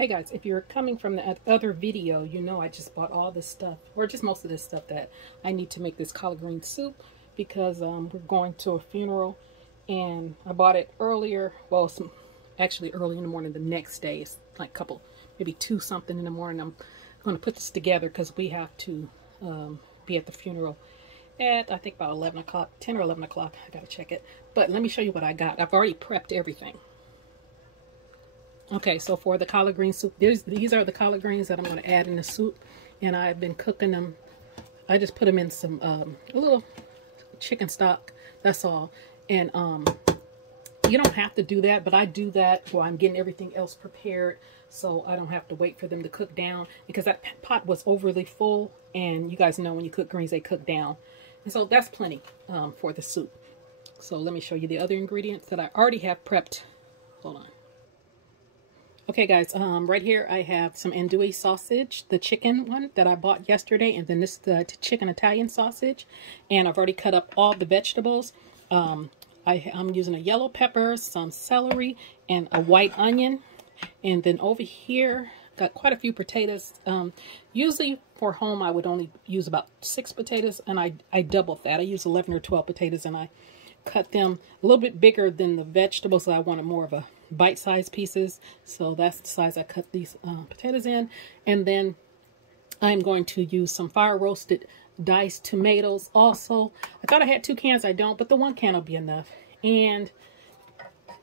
Hey guys, if you're coming from the other video, you know I just bought all this stuff, or just most of this stuff that I need to make this collard green soup because we're going to a funeral, and I bought it earlier. Well, actually early in the morning the next day. It's like maybe 2 something in the morning. I'm going to put this together because we have to be at the funeral at I think about 11 o'clock, 10 or 11 o'clock. I got to check it. But let me show you what I got. I've already prepped everything. Okay, so for the collard green soup, these are the collard greens that I'm going to add in the soup, and I've been cooking them. I just put them in some a little chicken stock, that's all. And you don't have to do that, but I do that while I'm getting everything else prepared, so I don't have to wait for them to cook down, because that pot was overly full, and you guys know when you cook greens, they cook down. And so that's plenty for the soup. So let me show you the other ingredients that I already have prepped. Hold on. Okay guys, right here I have some Andoulle sausage, the chicken one that I bought yesterday, and then this is the chicken Italian sausage, and I've already cut up all the vegetables. I'm using a yellow pepper, some celery, and a white onion, and then over here got quite a few potatoes. Usually for home I would only use about 6 potatoes, and I doubled that. I use 11 or 12 potatoes, and I cut them a little bit bigger than the vegetables, so I wanted more of a bite-sized pieces, so that's the size I cut these potatoes in. And then I'm going to use some fire roasted diced tomatoes also. I thought I had 2 cans. I don't, but the 1 can will be enough. And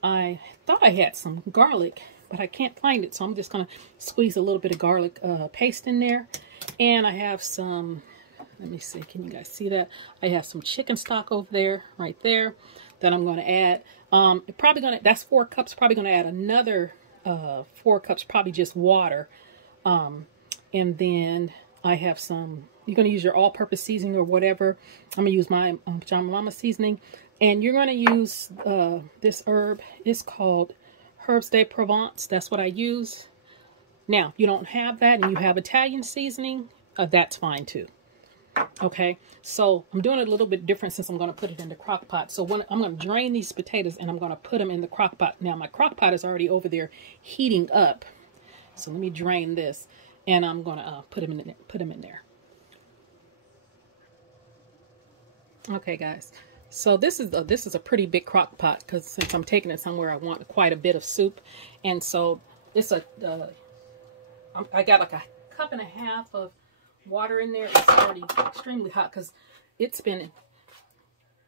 I thought I had some garlic, but I can't find it, so I'm just gonna squeeze a little bit of garlic paste in there. And I have some, let me see, can you guys see that? I have some chicken stock over there, right there, that I'm going to add. That's 4 cups, probably going to add another 4 cups, probably just water. And then I have some, you're going to use your all-purpose seasoning or whatever. I'm going to use my Pajama Mama seasoning. And you're going to use this herb. It's called Herbes de Provence. That's what I use. Now, if you don't have that and you have Italian seasoning, that's fine too. Okay, so I'm doing it a little bit different since I'm going to put it in the crock pot. So I'm going to drain these potatoes and I'm going to put them in the crock pot. Now my crock pot is already over there heating up. So let me drain this, and I'm going to put them in there. Okay, guys. So this is a pretty big crock pot, because since I'm taking it somewhere, I want quite a bit of soup, and so it's I got like a 1.5 cups of water in there. It's already extremely hot because it's been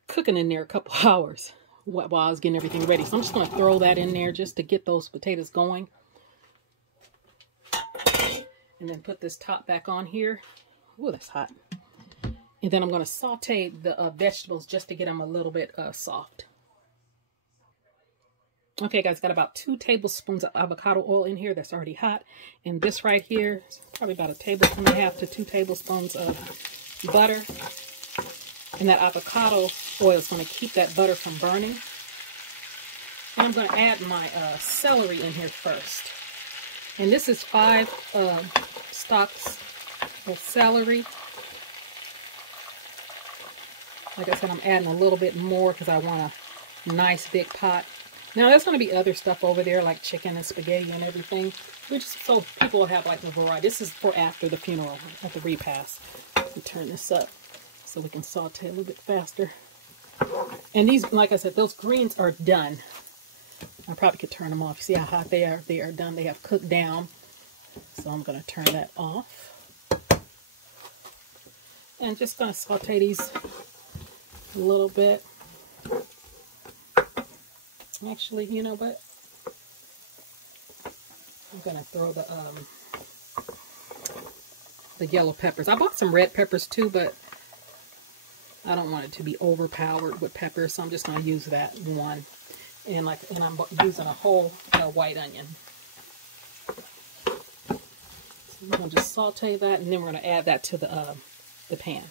cooking in there a couple hours while I was getting everything ready. So I'm just going to throw that in there just to get those potatoes going. And then put this top back on here. Ooh, that's hot. And then I'm going to saute the vegetables just to get them a little bit soft. Okay, guys, got about 2 tablespoons of avocado oil in here that's already hot. And this right here is probably about 1.5 tablespoons to 2 tablespoons of butter. And that avocado oil is going to keep that butter from burning. And I'm going to add my celery in here first. And this is 5 stalks of celery. Like I said, I'm adding a little bit more because I want a nice big pot. Now, there's going to be other stuff over there, like chicken and spaghetti and everything, which so people will have like a variety. This is for after the funeral, at the repast. Let me turn this up so we can saute a little bit faster. And these, like I said, those greens are done. I probably could turn them off. See how hot they are? They are done. They have cooked down. So I'm going to turn that off. And just going to saute these a little bit. Actually, you know what? I'm going to throw the yellow peppers. I bought some red peppers too, but I don't want it to be overpowered with peppers, so I'm just going to use that one. And I'm using a whole white onion. So I'm going to just saute that, and then we're going to add that to the pan.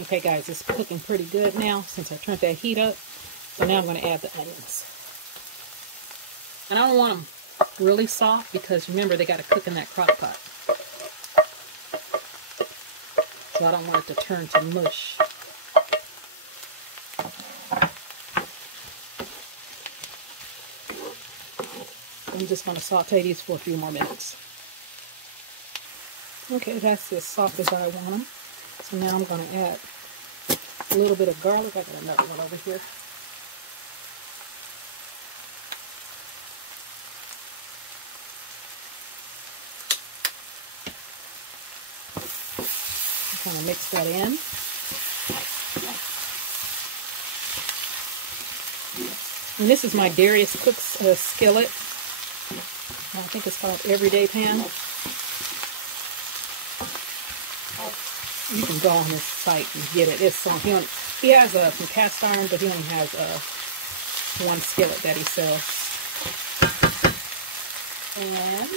Okay, guys, it's cooking pretty good now since I turned that heat up. So now I'm going to add the onions. And I don't want them really soft because remember they got to cook in that crock pot. So I don't want it to turn to mush. I'm just going to saute these for a few more minutes. Okay, that's as soft as I want them. So now I'm going to add a little bit of garlic. I got another one over here. Kind of mix that in. And this is my Darius Cooks skillet. I think it's called Everyday Pan. You can go on his site and get it. It's he has some cast iron, but he only has one skillet that he sells. And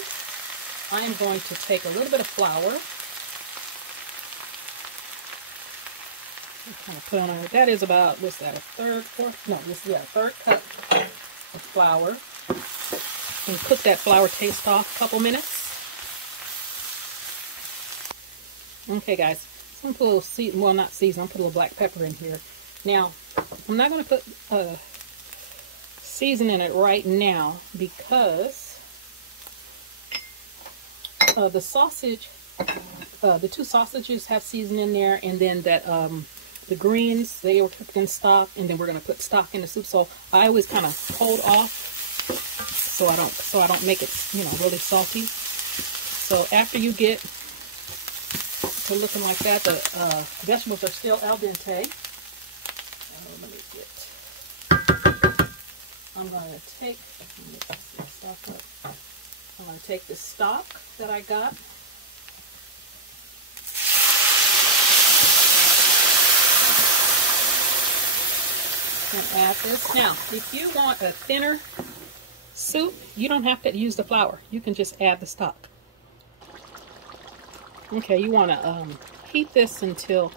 I'm going to take a little bit of flour. Kind of put on it. That is about, what's that, a third cup of flour. And cook that flour taste off a couple minutes. Okay, guys. I'm gonna put a little season, well, not season, I'm gonna put a little black pepper in here. Now, I'm not gonna put season in it right now because the sausage, the two sausages have season in there, and then that the greens, they were cooked in stock, and then we're going to put stock in the soup. So I always kind of hold off so I don't make it, you know, really salty. So after you get to looking like that, the vegetables are still al dente. Let me get. I'm going to take the stock that I got. And add this. Now, if you want a thinner soup, you don't have to use the flour. You can just add the stock. Okay, you want to heat this until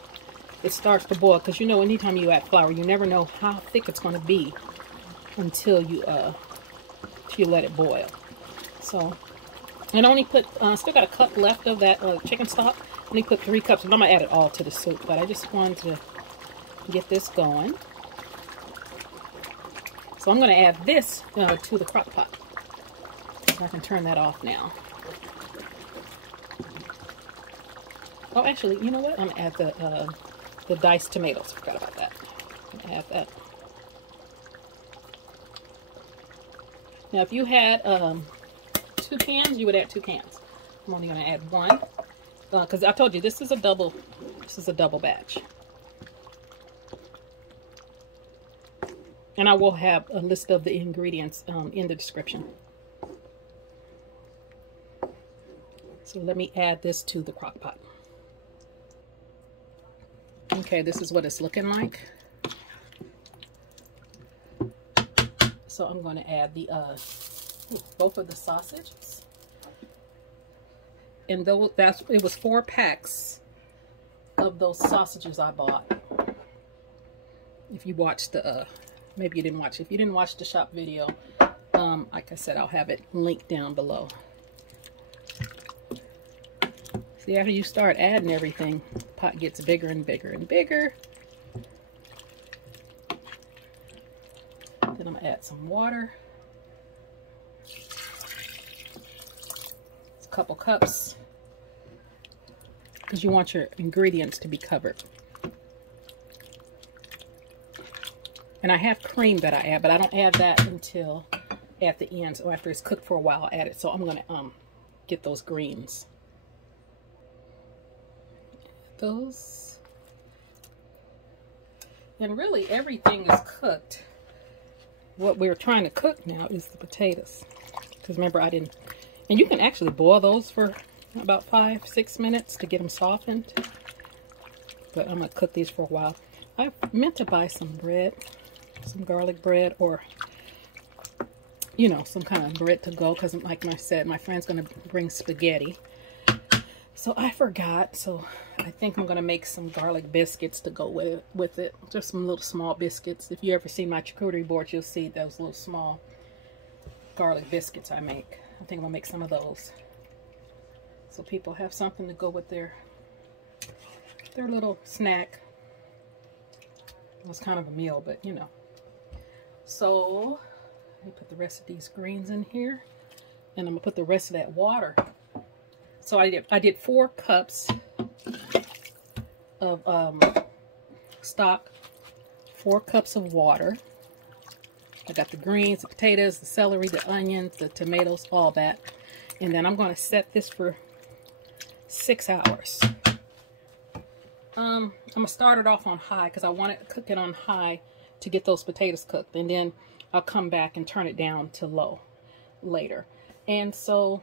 it starts to boil, because you know anytime you add flour, you never know how thick it's going to be until you let it boil. So, and I only put still got a cup left of that chicken stock. I only put 3 cups, and I'm gonna add it all to the soup. But I just wanted to get this going. So I'm going to add this to the crock pot. So I can turn that off now. Oh, actually, you know what? I'm going to add the diced tomatoes. Forgot about that. I'm going to add that. Now, if you had 2 cans, you would add 2 cans. I'm only going to add 1 because I told you this is a double batch. And I will have a list of the ingredients in the description. So let me add this to the crock pot. Okay, this is what it's looking like. So I'm going to add the both of the sausages. And though it was 4 packs of those sausages I bought. If you watched the maybe you didn't watch. If you didn't watch the shop video, like I said, I'll have it linked down below. See, after you start adding everything, the pot gets bigger and bigger and bigger. Then I'm gonna add some water. It's a couple cups, because you want your ingredients to be covered. And I have cream that I add, but I don't add that until at the end. So after it's cooked for a while, I'll add it. So I'm going to get those greens. Those. And really everything is cooked. What we're trying to cook now is the potatoes. Because remember, I didn't. And you can actually boil those for about 5-6 minutes to get them softened. But I'm going to cook these for a while. I meant to buy some bread. Some garlic bread, or you know, some kind of bread to go, because like I said, my friend's going to bring spaghetti, so I forgot. So I think I'm going to make some garlic biscuits to go with it. Just some little small biscuits. If you ever see my charcuterie board, you'll see those little small garlic biscuits I make. I think I'm going to make some of those, so people have something to go with their little snack. It was kind of a meal, but you know. So let me put the rest of these greens in here. And I'm gonna put the rest of that water. So I did 4 cups of stock, 4 cups of water. I got the greens, the potatoes, the celery, the onions, the tomatoes, all that. And then I'm going to set this for 6 hours. I'm going to start it off on high because I want to cook it on high to get those potatoes cooked. And then I'll come back and turn it down to low later. And so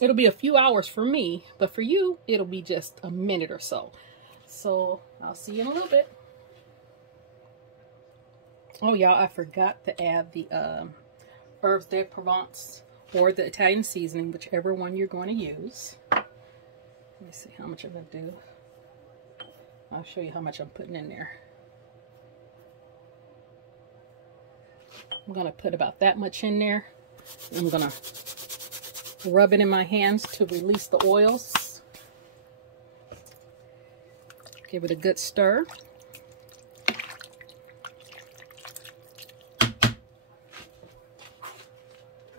it'll be a few hours for me, but for you, it'll be just a minute or so. So I'll see you in a little bit. Oh, y'all, I forgot to add the herbs de Provence or the Italian seasoning, whichever one you're going to use. Let me see how much I'm going to do. I'll show you how much I'm putting in there. I'm going to put about that much in there. I'm going to rub it in my hands to release the oils. Give it a good stir.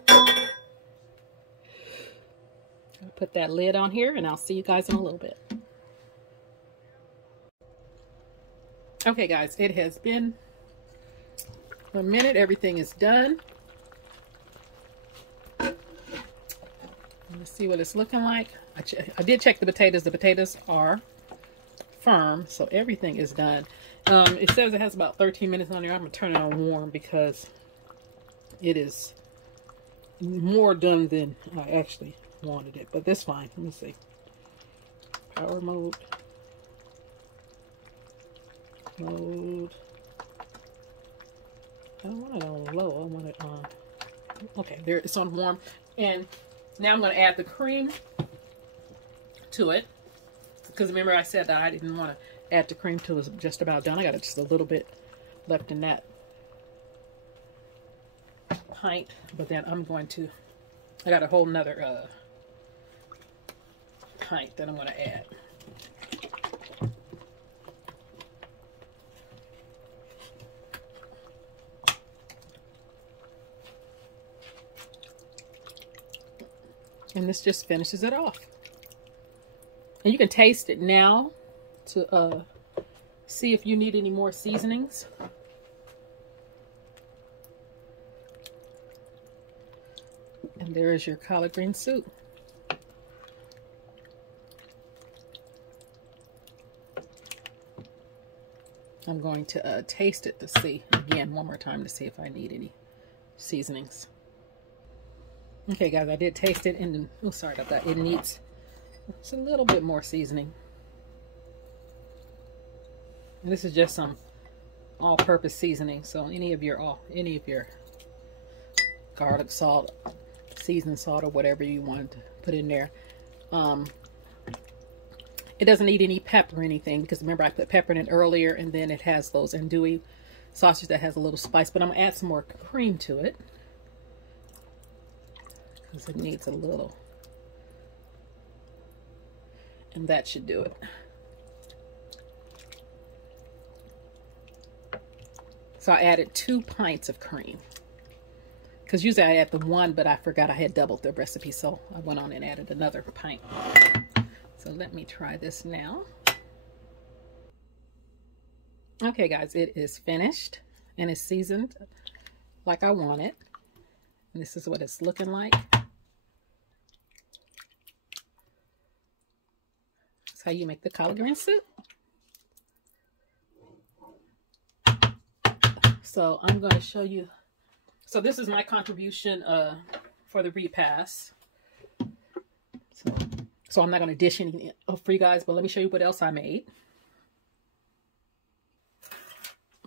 I'll put that lid on here and I'll see you guys in a little bit. Okay guys, it has been a minute. Everything is done. Let's see what it's looking like. I did check the potatoes. The potatoes are firm, so everything is done. It says it has about 13 minutes on there. I'm going to turn it on warm because it is more done than I actually wanted it. But that's fine. Let me see. Power mode. Mode. I don't want it on low. I want it on. Okay, there it's on warm. And now I'm going to add the cream to it. Because remember I said that I didn't want to add the cream till it's just about done. I got just a little bit left in that pint. But then I'm going to, I got a whole nother pint that I'm going to add. And this just finishes it off. And you can taste it now to see if you need any more seasonings. And there is your collard green soup. I'm going to taste it to see, again, one more time to see if I need any seasonings. Okay guys, I did taste it and, oh sorry about that, it needs just a little bit more seasoning. And this is just some all-purpose seasoning, so any of your garlic salt, seasoned salt, or whatever you want to put in there. It doesn't need any pepper or anything because remember I put pepper in it earlier, and then it has those andouille sausage that has a little spice. But I'm gonna add some more cream to it. It needs a little, and that should do it. So I added 2 pints of cream because usually I add the 1, but I forgot I had doubled the recipe, so I went on and added another pint. So let me try this now. Okay guys, it is finished and it's seasoned like I want it, and this is what it's looking like. How you make the collard green soup. So I'm going to show you. So this is my contribution for the repast. So I'm not going to dish any for you guys, but let me show you what else I made.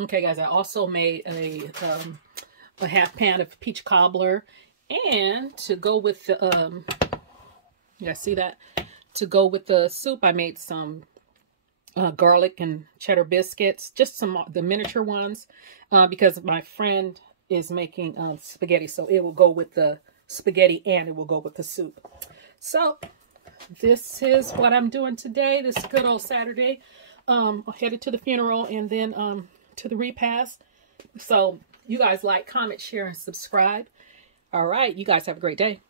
Okay, guys, I also made a half pan of peach cobbler, and to go with the you guys see that? To go with the soup, I made some garlic and cheddar biscuits, just some the miniature ones, because my friend is making spaghetti, so it will go with the spaghetti and it will go with the soup. So this is what I'm doing today, this good old Saturday. I'm headed to the funeral and then to the repast. So you guys like, comment, share, and subscribe. All right, you guys have a great day.